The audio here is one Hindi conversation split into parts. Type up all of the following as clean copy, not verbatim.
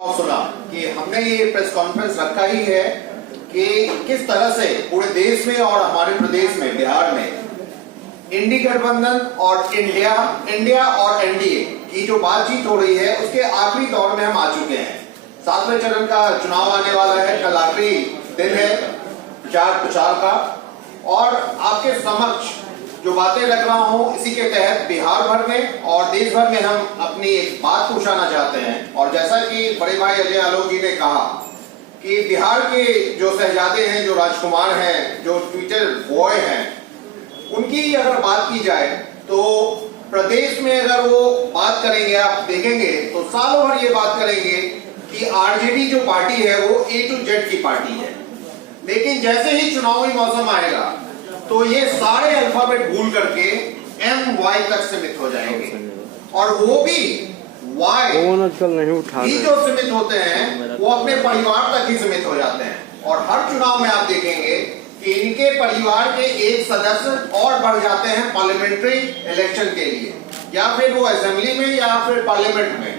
सुना कि हमने ये प्रेस कॉन्फ्रेंस रखा ही है कि किस तरह से पूरे देश में और हमारे प्रदेश में बिहार में इंडी गठबंधन और इंडिया और एनडीए की जो बातचीत हो रही है उसके आखिरी दौर में हम आ चुके हैं। 7वें चरण का चुनाव आने वाला है, कल आखिरी दिन है प्रचार का, और आपके समक्ष जो बातें रख रहा हूं इसी के तहत बिहार भर में और देश भर में हम अपनी एक बात पूछाना चाहते हैं। और जैसा कि बड़े भाई अजय आलोक जी ने कहा कि बिहार के जो शहजादे हैं, जो राजकुमार हैं, जो ट्विटर बॉय हैं, उनकी अगर बात की जाए तो प्रदेश में अगर वो बात करेंगे, आप देखेंगे तो सालों भर ये बात करेंगे कि आरजेडी जो पार्टी है वो A to Z की पार्टी है। लेकिन जैसे ही चुनावी मौसम आएगा तो ये सारे अल्फाबेट भूल करके MY तक सीमित हो जाएंगे, और वो भी Y ही जो सीमित होते हैं वो अपने परिवार तक ही सीमित हो जाते हैं। और हर चुनाव में आप देखेंगे कि इनके परिवार के एक सदस्य और बढ़ जाते हैं पार्लियामेंट्री इलेक्शन के लिए, या फिर वो असेंबली में या फिर पार्लियामेंट में।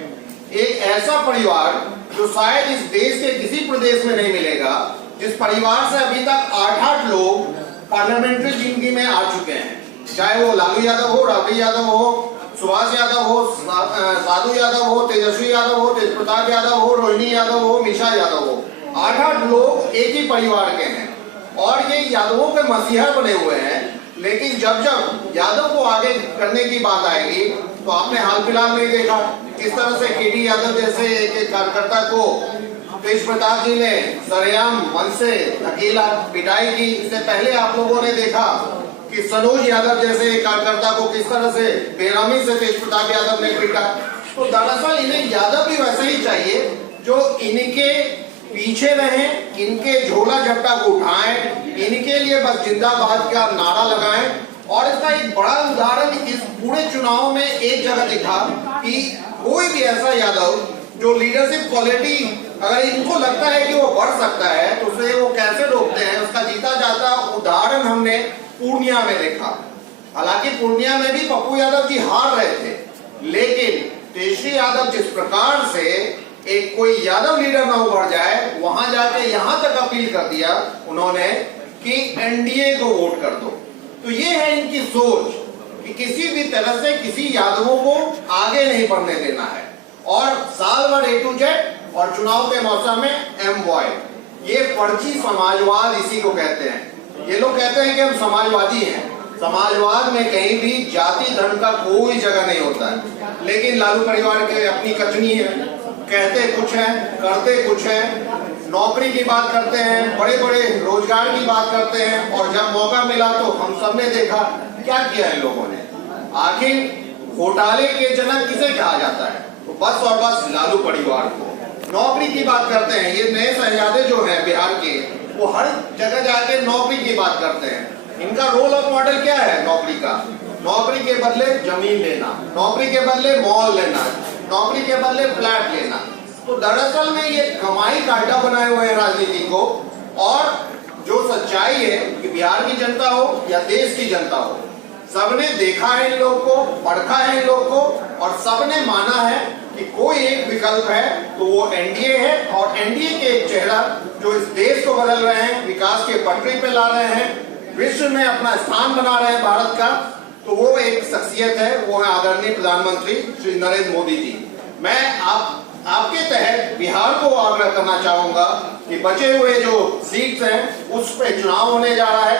एक ऐसा परिवार जो शायद इस देश के किसी प्रदेश में नहीं मिलेगा, जिस परिवार से अभी तक 8-8 लोग पार्लियामेंट्री जिंदगी में आ चुके हैं, चाहे वो लालू यादव हो, राबड़ी यादव हो, सुभाष यादव हो, साधु यादव हो, तेजस्वी यादव हो, तेज प्रताप यादव हो, रोहिणी यादव हो, मीशा यादव हो, 8-8 लोग एक ही परिवार के हैं और ये यादवों के मसीहा बने हुए हैं। लेकिन जब जब यादव को आगे करने की बात आएगी तो आपने हाल फिलहाल में देखा किस तरह से केडी यादव जैसे एक कार्यकर्ता को तेज प्रताप जी ने सरेआम मन से धकेला, पिटाई की। इससे पहले आप लोगों ने देखा कि सनोज यादव जैसे कार्यकर्ता को किस तरह से बेरहमी से तेज प्रताप यादव ने पीटा। तो दरअसल इन्हें यादव भी वैसे ही चाहिए जो इनके पीछे रहे, इनके झोला झपटा को उठाएं, इनके लिए बस जिंदाबाद का नारा लगाएं। और इसका एक बड़ा उदाहरण इस पूरे चुनाव में एक जगह दिखा कि कोई भी ऐसा यादव जो लीडरशिप क्वालिटी अगर इनको लगता है कि वो बढ़ सकता है तो उसे वो कैसे रोकते हैं, उसका जीता जाता उदाहरण हमने पूर्णिया में देखा। हालांकि पूर्णिया में भी पप्पू यादव जी हार रहे थे, लेकिन तेजस्वी यादव जिस प्रकार से एक कोई यादव लीडर ना उभर जाए, वहां जाके यहां तक अपील कर दिया उन्होंने कि एनडीए को वोट कर दो। तो ये है इनकी सोच कि किसी भी तरह से किसी यादवों को आगे नहीं बढ़ने देना है, और साल भर A to Z और चुनाव के मौसम में MY। ये पर्ची समाजवाद इसी को कहते हैं। ये लोग कहते हैं कि हम समाजवादी हैं। समाजवाद में कहीं भी जाति धर्म का कोई जगह नहीं होता है, लेकिन लालू परिवार के अपनी कचनी है, कहते कुछ है, करते कुछ है, नौकरी की बात करते हैं, बड़े बड़े रोजगार की बात करते हैं, और जब मौका मिला तो हम सबने देखा क्या किया इन लोगों ने। आखिर घोटाले के जनक किसे कहा जाता है? तो बस और बस लालू परिवार को। नौकरी की बात करते हैं, ये नए शहजादे जो हैं बिहार के, वो हर जगह जाके नौकरी की बात करते हैं। इनका रोल ऑफ मॉडल क्या है नौकरी का? नौकरी के बदले जमीन लेना, नौकरी के बदले मॉल लेना, नौकरी के बदले फ्लैट लेना। तो दरअसल में ये कमाई का अड्डा बनाए हुए हैं राजनीति को। और जो सच्चाई है कि बिहार की जनता हो या देश की जनता हो, सबने देखा है इन लोग को, परखा है इन लोग को, और सबने माना है कि कोई एक विकल्प है तो वो एनडीए है। और एनडीए के एक चेहरा जो इस देश को बदल रहे हैं, विकास के पटरी पे ला रहे हैं, विश्व में अपना स्थान बना रहे हैं भारत का, तो वो एक शख्सियत है, वो है आदरणीय प्रधानमंत्री श्री नरेंद्र मोदी जी। मैं आपके तहत बिहार को आग्रह करना चाहूंगा कि बचे हुए जो सीट्स हैं उस पर चुनाव होने जा रहा है।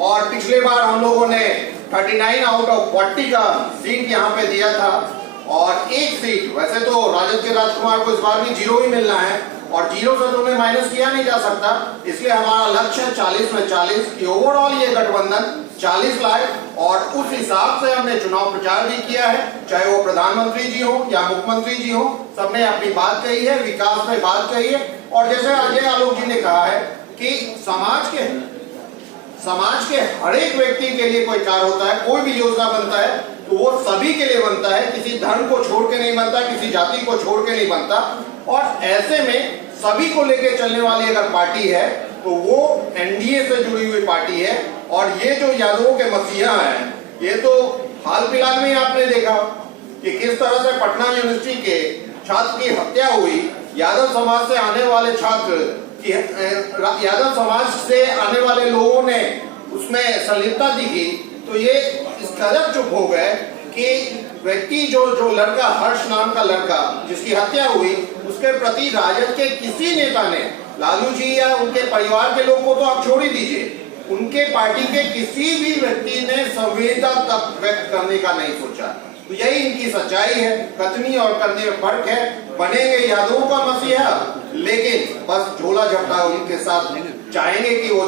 और पिछले बार हम लोगों ने 39 आउट ऑफ 40 का सीट यहाँ पे दिया था, और एक सीट, वैसे तो राजद के राजकुमार को इस बार भी 0 ही मिलना है, और 0 से तो उन्हें माइनस किया नहीं जा सकता, इसलिए हमारा लक्ष्य है 40 में 40 की। ओवरऑल ये गठबंधन 40 लाए, और उस हिसाब से हमने चुनाव प्रचार भी किया है। चाहे वो प्रधानमंत्री जी हो या मुख्यमंत्री जी हो, सबने अपनी बात कही है, विकास में बात कही है। और जैसे अजय आलोक जी ने कहा है कि समाज के हर एक व्यक्ति के लिए कोई कार्य होता है, कोई भी योजना बनता है तो वो सभी के लिए बनता है, किसी धर्म को छोड़ के नहीं बनता, किसी जाति को छोड़ के नहीं बनता। और ऐसे में सभी को लेकर चलने वाली अगर पार्टी है तो वो एनडीए से जुड़ी हुई पार्टी है। और ये जो यादवों के मसीहा हैं, ये तो हाल फिलहाल में आपने देखा कि किस तरह से पटना यूनिवर्सिटी के छात्र की हत्या हुई, यादव समाज से आने वाले छात्र की यादव समाज से आने वाले लोगों ने उसमें संलिप्तता दिखी, तो ये इस कदर चुप हो गए कि व्यक्ति जो लड़का, हर्ष नाम का लड़का जिसकी हत्या हुई, उसके प्रति राजद के किसी नेता ने, लालू जी या उनके परिवार के लोग को तो आप छोड़ ही दीजिए, उनके पार्टी के किसी भी व्यक्ति ने संवेदना तक व्यक्त करने का नहीं सोचा। तो यही इनकी सच्चाई है। कथनी और करने में फर्क है। बनेंगे यादवों का मसीहा, लेकिन बस झोला झपटा उनके साथ चाहेंगे कि वो